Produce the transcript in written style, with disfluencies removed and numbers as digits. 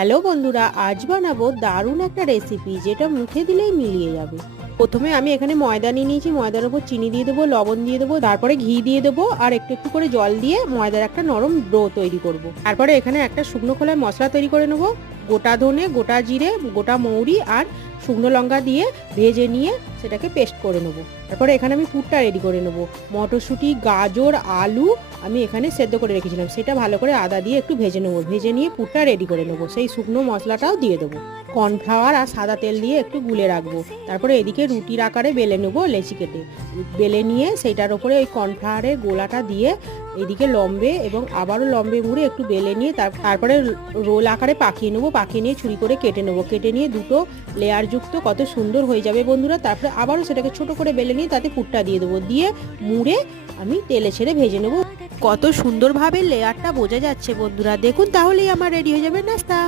Hello বন্ধুরা, আজ বানাবো দারুণ একটা রেসিপি যেটা মুখে দিলেই মিলিয়ে যাবে। প্রথমে আমি এখানে ময়দা নিয়ে নিয়েছি। ময়দার উপর চিনি দিয়ে দেবো, লবণ দিয়ে দেবো, তারপরে ঘি দিয়ে দেবো আর একটু একটু করে জল দিয়ে ময়দার একটা নরম ডো তৈরি করব। তারপরে এখানে একটা শুকনো খোলায় মশলা তৈরি করে নেবো। গোটা ধনে, গোটা জিরে, গোটা মৌরি আর শুকনো লঙ্কা দিয়ে ভেজে নিয়ে সেটাকে পেস্ট করে নেবো। তারপরে এখানে আমি পুরটা রেডি করে নেবো। মটরশুঁটি, গাজর, আলু আমি এখানে সেদ্ধ করে রেখেছিলাম, সেটা ভালো করে আদা দিয়ে একটু ভেজে নেবো। ভেজে নিয়ে পুরটা রেডি করে নেবো। সেই শুকনো মশলাটাও দিয়ে দেবো। কর্নফ্লাওয়ার আর সাদা তেল দিয়ে একটু গুলে রাখবো। তারপরে এদিকে রুটির আকারে বেলে নেবো, লেচি কেটে বেলে নিয়ে সেইটার ওপরে ওই কর্নফ্লাওয়ারের গোলাটা দিয়ে এদিকে লম্বে এবং আবারও লম্বে মুড়ে একটু বেলে নিয়ে তারপরে রোল আকারে পাকিয়ে নেবো। পাকিয়ে নিয়ে ছুরি করে কেটে নেবো। কেটে নিয়ে দুটো লেয়ার যুক্ত কত সুন্দর হয়ে যাবে বন্ধুরা। তারপরে আবারও সেটাকে ছোট করে বেলে নিয়ে তাতে পুরটা দিয়ে দেবো। দিয়ে মুড়ে আমি তেলে ছেড়ে ভেজে নেবো। কত সুন্দরভাবে লেয়ারটা বোঝা যাচ্ছে বন্ধুরা, দেখুন। তাহলেই আমার রেডি হয়ে যাবে নাস্তা।